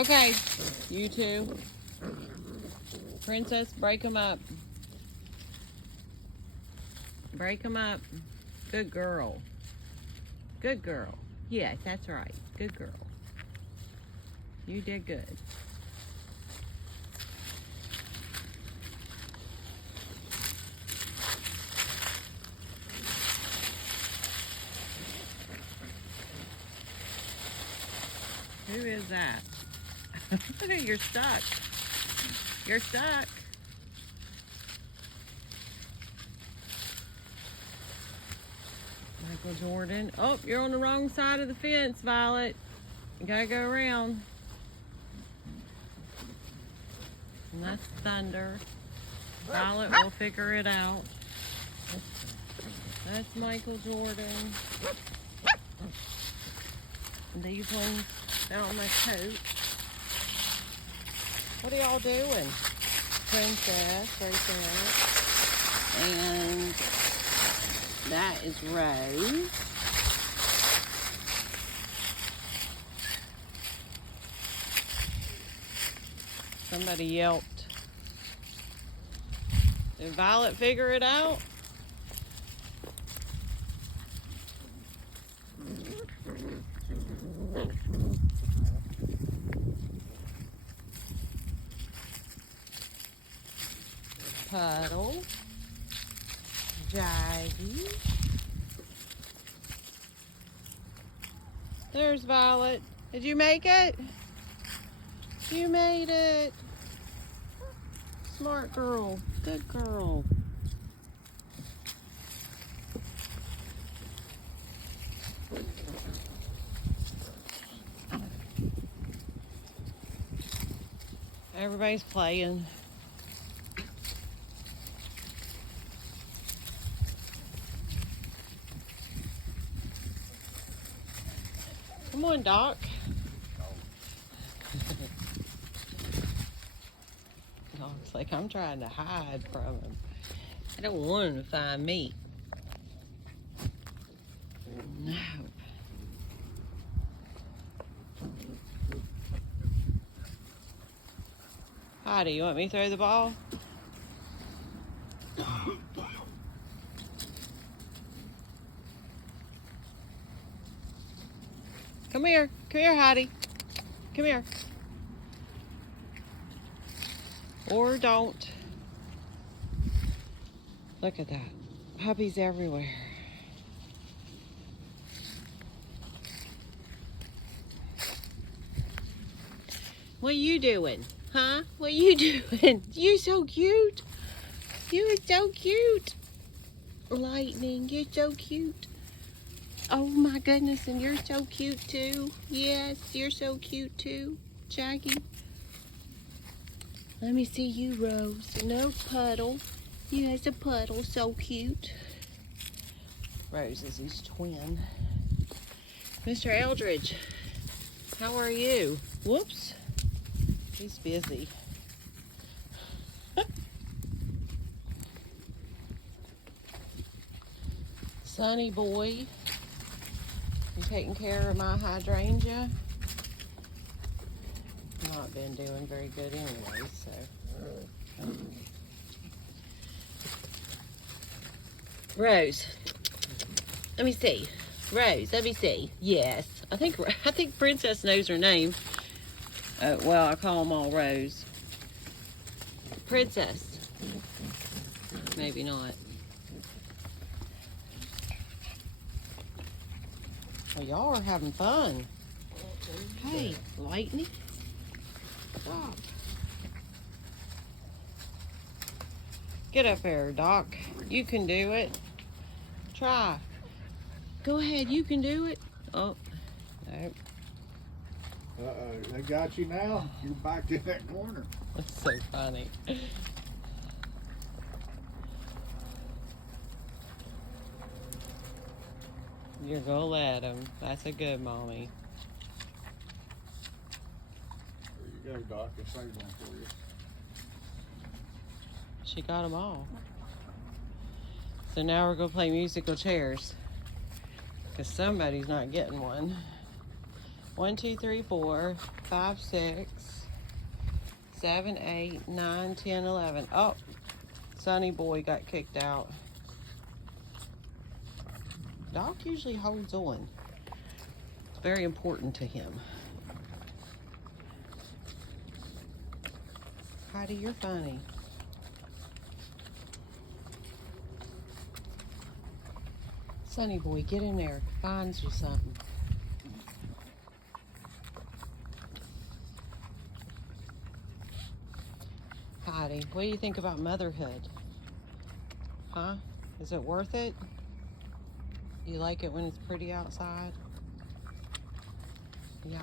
Okay, you two. Princess, break them up. Break them up. Good girl. Good girl. Yes, that's right. Good girl. You did good. Who is that? Look at, you're stuck. You're stuck. Michael Jordan. Oh, you're on the wrong side of the fence, Violet. You gotta go around. And that's Thunder. Violet will figure it out. That's Michael Jordan. And these ones out on my coat. What are y'all doing? Princess right there. And that is Rose. Somebody yelped. Did Violet figure it out? Puddle. Jaggy. There's Violet. Did you make it? You made it. Smart girl. Good girl. Everybody's playing. Come on, Doc. Doc's like, I'm trying to hide from him. I don't want him to find me. No. Heidi, you want me to throw the ball? Come here. Come here, Heidi. Come here. Or don't. Look at that. Puppies everywhere. What are you doing? Huh? What are you doing? You're so cute. You are so cute. Lightning, you're so cute. Oh my goodness, and you're so cute too. Yes, you're so cute too, Jackie. Let me see you, Rose. No, Puddle. Yes, a Puddle, so cute. Rose is his twin. Mr. Eldridge, how are you? Whoops, he's busy. Sunny boy. You taking care of my hydrangea? Not been doing very good anyway, so. Rose, let me see. Rose, let me see. Yes, I think Princess knows her name. Well, I call them all Rose. Princess. Maybe not. Well, y'all are having fun. Hey, Lightning. Stop. Get up there, Doc. You can do it. Try. Go ahead, you can do it. Oh, nope. Uh-oh, they got you now? You're back in that corner. That's so funny. You're gonna let him. That's a good mommy. There you go, Doc. I saved one for you. She got them all. So now we're gonna play musical chairs. Because somebody's not getting one. 1, 2, 3, 4, 5, 6, 7, 8, 9, 10, 11. Oh, Sonny boy got kicked out. Dog usually holds on. It's very important to him. Heidi, you're funny. Sonny boy, get in there. Find you something. Heidi, what do you think about motherhood? Huh? Is it worth it? You like it when it's pretty outside? Yeah.